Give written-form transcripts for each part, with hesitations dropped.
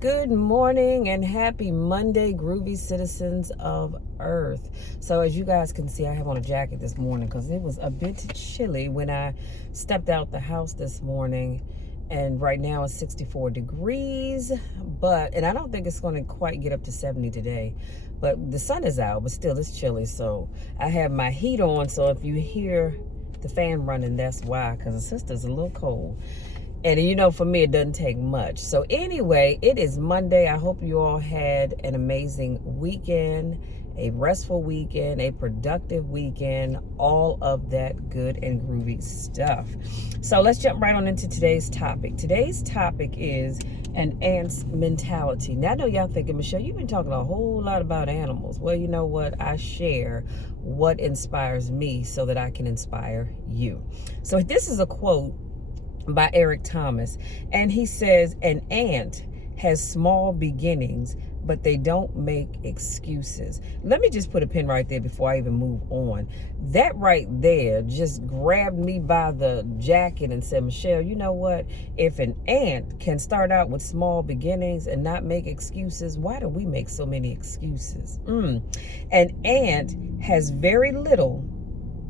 Good morning and happy Monday, groovy citizens of Earth. So as you guys can see, I have on a jacket this morning because it was a bit chilly when I stepped out the house this morning. And right now it's 64 degrees, and I don't think it's going to quite get up to 70 today. But the sun is out, but still it's chilly. So I have my heat on. So if you hear the fan running, that's why, because the sister's a little cold. And for me, it doesn't take much. So anyway, it is Monday. I hope you all had an amazing weekend, a restful weekend, a productive weekend, all of that good and groovy stuff. So let's jump right on into today's topic. Today's topic is an ant's mentality. Now, I know y'all thinking, Michelle, you've been talking a whole lot about animals. Well, you know what? I share what inspires me so that I can inspire you. So this is a quote by Eric Thomas, and he says, an ant has small beginnings, but they don't make excuses. Let me just put a pin right there before I even move on. That right there just grabbed me by the jacket and said, Michelle, you know what? If an ant can start out with small beginnings and not make excuses, why do we make so many excuses? An ant has very little,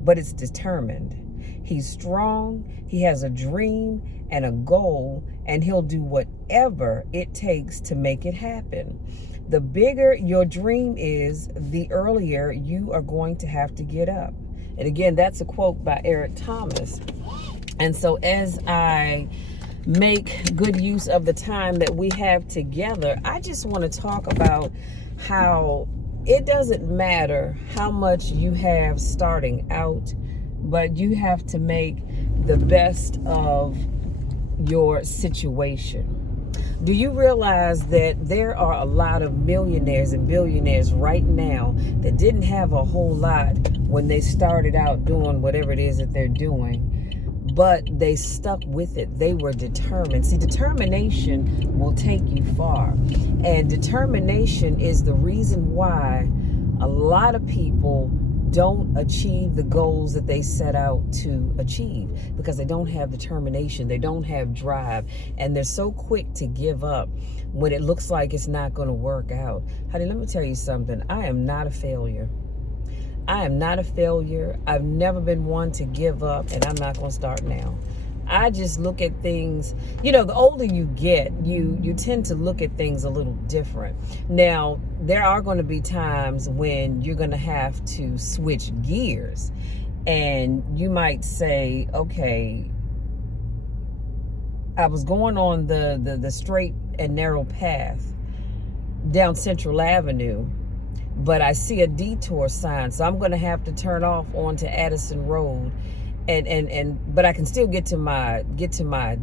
but it's determined. He's strong, he has a dream and a goal, and he'll do whatever it takes to make it happen. The bigger your dream is, the earlier you are going to have to get up. And again, that's a quote by Eric Thomas. And so as I make good use of the time that we have together, I just want to talk about how it doesn't matter how much you have starting out, but you have to make the best of your situation. Do you realize that there are a lot of millionaires and billionaires right now that didn't have a whole lot when they started out doing whatever it is that they're doing, but they stuck with it? They were determined. See, determination will take you far. And determination is the reason why a lot of people don't achieve the goals that they set out to achieve, because they don't have determination, they don't have drive, and they're so quick to give up when it looks like it's not going to work out. Honey, let me tell you something. I am not a failure. I am not a failure. I've never been one to give up, and I'm not going to start now. I just look at things, the older you get, you tend to look at things a little different. Now, there are going to be times when you're going to have to switch gears, and you might say, okay, I was going on the straight and narrow path down Central Avenue, but I see a detour sign, so I'm going to have to turn off onto Addison Road. But I can still get to my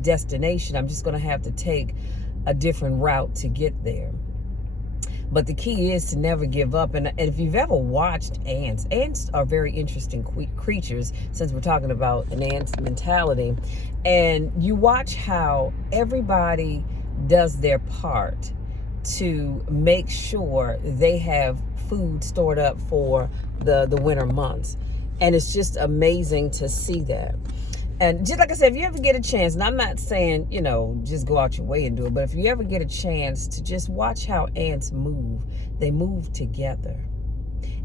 destination. I'm just going to have to take a different route to get there. But the key is to never give up. And if you've ever watched ants are very interesting creatures, since we're talking about an ant's mentality. And you watch how everybody does their part to make sure they have food stored up for the winter months. And it's just amazing to see that. And just like I said, if you ever get a chance, and I'm not saying, just go out your way and do it, but if you ever get a chance to just watch how ants move, they move together.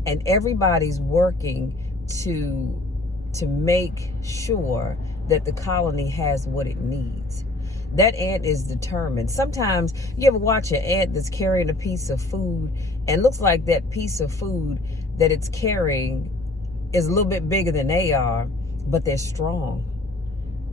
And everybody's working to make sure that the colony has what it needs. That ant is determined. Sometimes you ever watch an ant that's carrying a piece of food, and looks like that piece of food that it's carrying is a little bit bigger than they are, but they're strong.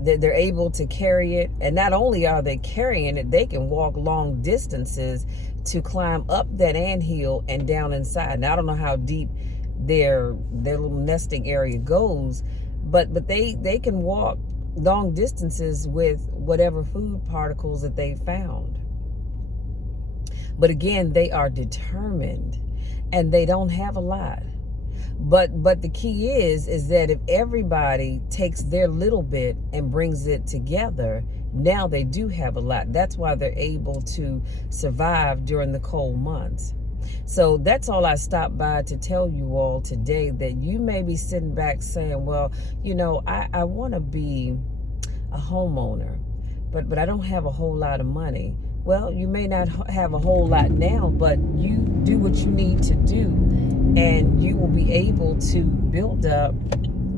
They're able to carry it, and not only are they carrying it, they can walk long distances to climb up that anthill and down inside. Now, I don't know how deep their little nesting area goes, but they can walk long distances with whatever food particles that they found. But again, they are determined, and they don't have a lot. But the key is that if everybody takes their little bit and brings it together, now they do have a lot. That's why they're able to survive during the cold months. So that's all I stopped by to tell you all today, that you may be sitting back saying, well, I want to be a homeowner, but I don't have a whole lot of money. Well, you may not have a whole lot now, but you do what you need to do, and you will be able to build up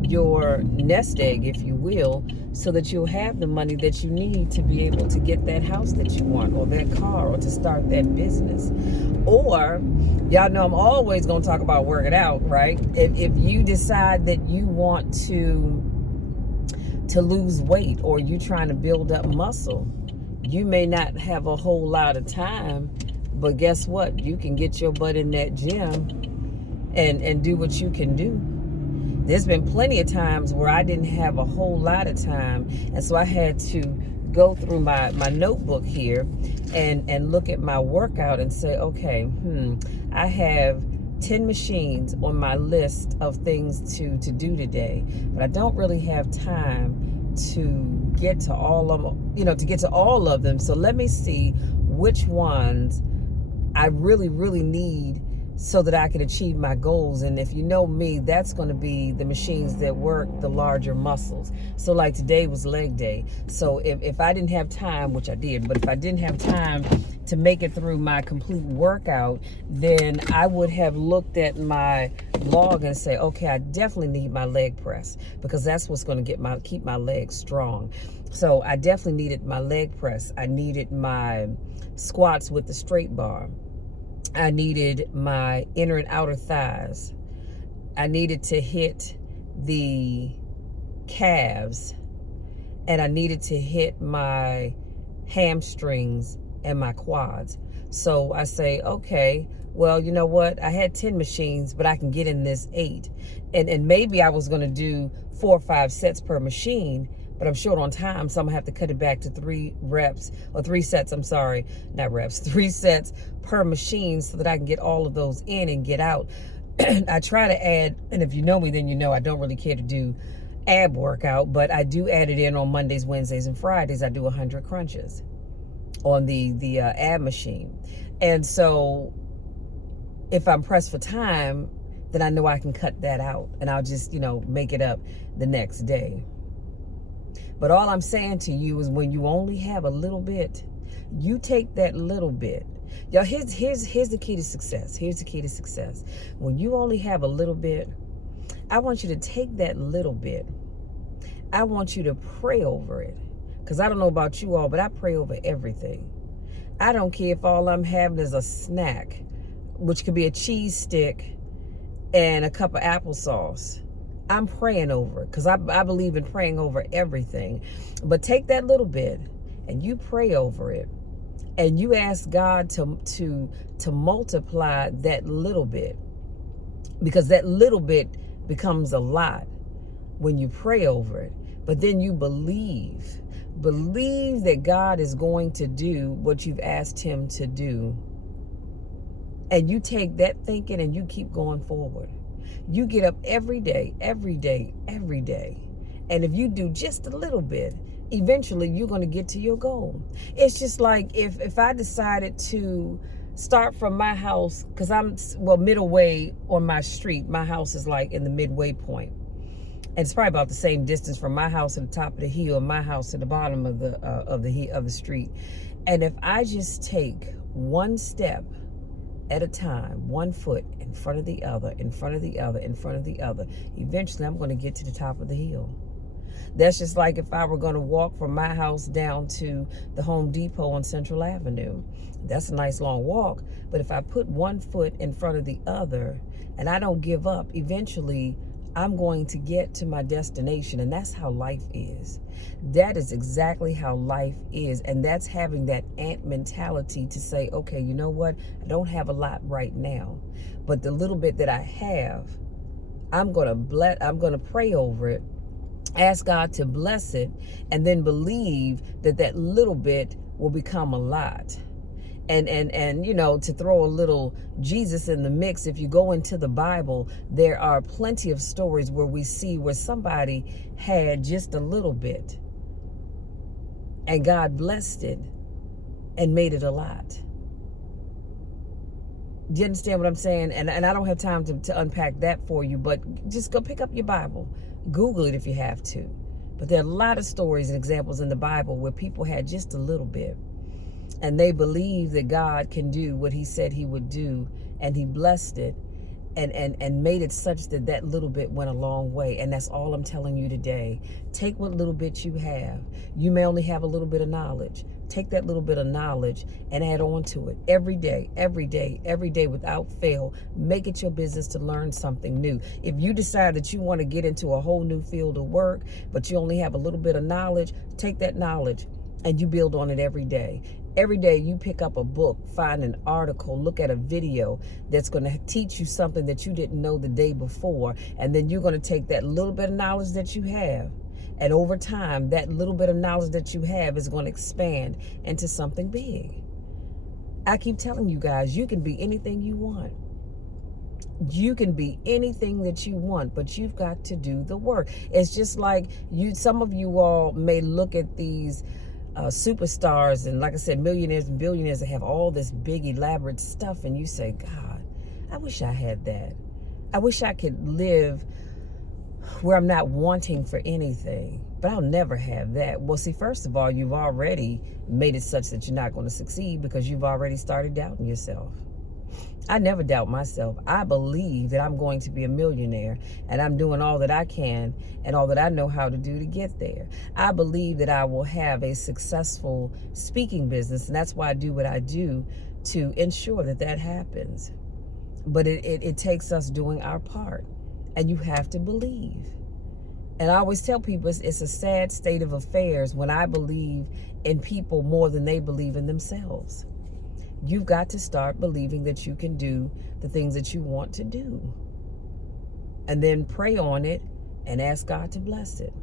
your nest egg, if you will, so that you'll have the money that you need to be able to get that house that you want, or that car, or to start that business. Or, y'all know I'm always going to talk about working out, right? If you decide that you want to lose weight, or you trying to build up muscle, you may not have a whole lot of time, but guess what? You can get your butt in that gym and do what you can do. There's been plenty of times where I didn't have a whole lot of time, and so I had to go through my notebook here and look at my workout and say, okay, I have 10 machines on my list of things to do today, but I don't really have time to get to all of them, so let me see which ones I really, really need so that I can achieve my goals. And if you know me, that's going to be the machines that work the larger muscles. So like today was leg day. So if I didn't have time, which I did, but if I didn't have time to make it through my complete workout, then I would have looked at my log and say, okay, I definitely need my leg press, because that's what's going to keep my legs strong. So I definitely needed my leg press. I needed my squats with the straight bar. I needed my inner and outer thighs. I needed to hit the calves, and I needed to hit my hamstrings and my quads. So I say, okay, well, you know what? I had 10 machines, but I can get in this 8. And maybe I was going to do 4 or 5 sets per machine, but I'm short on time, so I'm going to have to cut it back to 3 sets, 3 sets per machine, so that I can get all of those in and get out. I try to add, and if you know me, then you know I don't really care to do ab workout, but I do add it in on Mondays, Wednesdays, and Fridays. I do 100 crunches on the ab machine. And so if I'm pressed for time, then I know I can cut that out, and I'll just, make it up the next day. But all I'm saying to you is, when you only have a little bit, you take that little bit. Y'all, here's the key to success. Here's the key to success. When you only have a little bit, I want you to take that little bit. I want you to pray over it. Because I don't know about you all, but I pray over everything. I don't care if all I'm having is a snack, which could be a cheese stick and a cup of applesauce. I'm praying over it, because I believe in praying over everything. But take that little bit and you pray over it, and you ask God to multiply that little bit, because that little bit becomes a lot when you pray over it. But then you believe that God is going to do what you've asked him to do. And you take that thinking and you keep going forward. You get up every day. And if you do just a little bit, eventually you're going to get to your goal. It's just like if I decided to start from my house, because I'm, middle way on my street. My house is like in the midway point. And it's probably about the same distance from my house at the top of the hill and my house at the bottom of the street. And if I just take one step at a time, 1 foot in front of the other, in front of the other, in front of the other, eventually I'm going to get to the top of the hill. That's just like if I were going to walk from my house down to the Home Depot on Central Avenue. That's a nice long walk, but if I put 1 foot in front of the other and I don't give up, eventually I'm going to get to my destination. And that's how life is. That is exactly how life is. And that's having that ant mentality to say, okay, you know what? I don't have a lot right now, but the little bit that I have, I'm going to pray over it, ask God to bless it, and then believe that little bit will become a lot. And to throw a little Jesus in the mix, if you go into the Bible, there are plenty of stories where we see where somebody had just a little bit and God blessed it and made it a lot. Do you understand what I'm saying? And I don't have time to unpack that for you, but just go pick up your Bible. Google it if you have to. But there are a lot of stories and examples in the Bible where people had just a little bit. and they believe that God can do what he said he would do, and he blessed it and made it such that that little bit went a long way. And that's all I'm telling you today. Take what little bit you have. You may only have a little bit of knowledge. Take that little bit of knowledge and add on to it every day, every day, every day without fail. Make it your business to learn something new. If you decide that you want to get into a whole new field of work, but you only have a little bit of knowledge, take that knowledge and you build on it every day. Every day you pick up a book, find an article, look at a video that's going to teach you something that you didn't know the day before. And then you're going to take that little bit of knowledge that you have. And over time, that little bit of knowledge that you have is going to expand into something big. I keep telling you guys, you can be anything you want. You can be anything that you want, but you've got to do the work. It's just like some of you all may look at these superstars and, like I said, millionaires and billionaires that have all this big elaborate stuff, and you say, God, I wish I had that. I wish I could live where I'm not wanting for anything, but I'll never have that. Well, see, first of all, you've already made it such that you're not going to succeed because you've already started doubting yourself. I never doubt myself. I believe that I'm going to be a millionaire, and I'm doing all that I can and all that I know how to do to get there. I believe that I will have a successful speaking business, and that's why I do what I do to ensure that that happens. But it takes us doing our part, and you have to believe. And I always tell people it's a sad state of affairs when I believe in people more than they believe in themselves. You've got to start believing that you can do the things that you want to do. And then pray on it and ask God to bless it.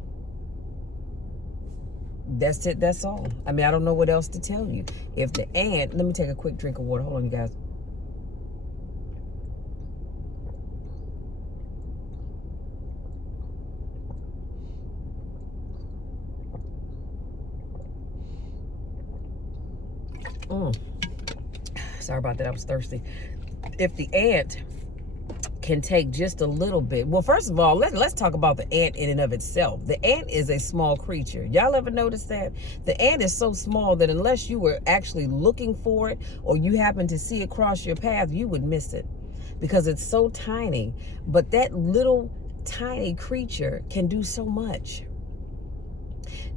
That's it. That's all. I mean, I don't know what else to tell you. If the ant, let me take a quick drink of water. Hold on, you guys. Sorry about that. I was thirsty. If the ant can take just a little bit. Well, first of all, let's talk about the ant in and of itself. The ant is a small creature. Y'all ever notice that? The ant is so small that unless you were actually looking for it or you happen to see it cross your path, you would miss it because it's so tiny. But that little tiny creature can do so much.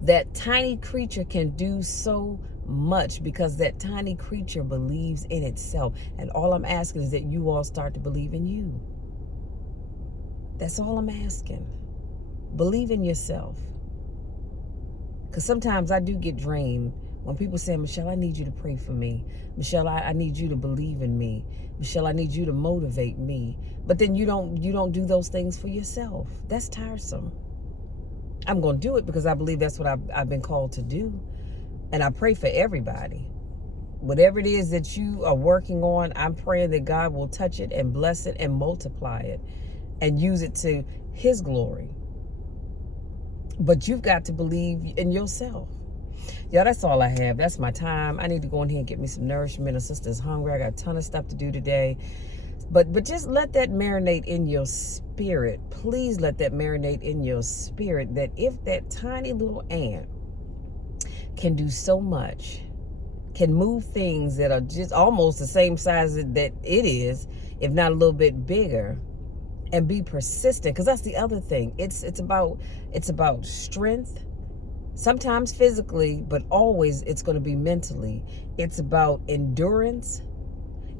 That tiny creature can do so much because that tiny creature believes in itself. And all I'm asking is that you all start to believe in you. That's all I'm asking. Believe in yourself. Because sometimes I do get drained when people say, Michelle, I need you to pray for me. Michelle, I need you to believe in me. Michelle, I need you to motivate me. But then you don't do those things for yourself. That's tiresome. I'm going to do it because I believe that's what I've been called to do. And I pray for everybody. Whatever it is that you are working on, I'm praying that God will touch it and bless it and multiply it and use it to his glory. But you've got to believe in yourself. Yeah, that's all I have. That's my time. I need to go in here and get me some nourishment. My sister's hungry. I got a ton of stuff to do today. But just let that marinate in your spirit. Please let that marinate in your spirit that if that tiny little ant can do so much, can move things that are just almost the same size that it is, if not a little bit bigger, and be persistent. Because that's the other thing. It's about strength, sometimes physically, but always it's going to be mentally. It's about endurance.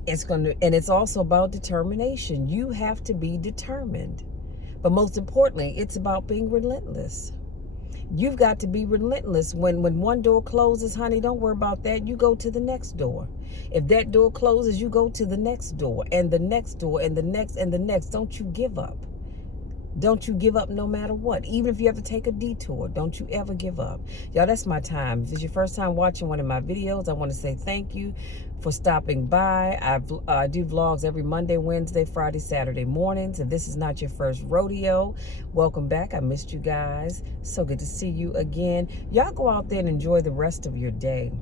And it's also about determination. You have to be determined. But most importantly, it's about being relentless. You've got to be relentless. When one door closes, honey, don't worry about that. You go to the next door. If that door closes, you go to the next door and the next door and the next and the next. Don't you give up. Don't you give up no matter what. Even if you have to take a detour, don't you ever give up. Y'all, that's my time. If it's your first time watching one of my videos, I want to say thank you for stopping by. I do vlogs every Monday, Wednesday, Friday, Saturday mornings. If this is not your first rodeo, welcome back. I missed you guys. So good to see you again. Y'all go out there and enjoy the rest of your day.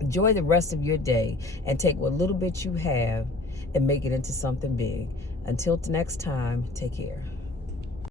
Enjoy the rest of your day and take what little bit you have and make it into something big. Until next time, take care.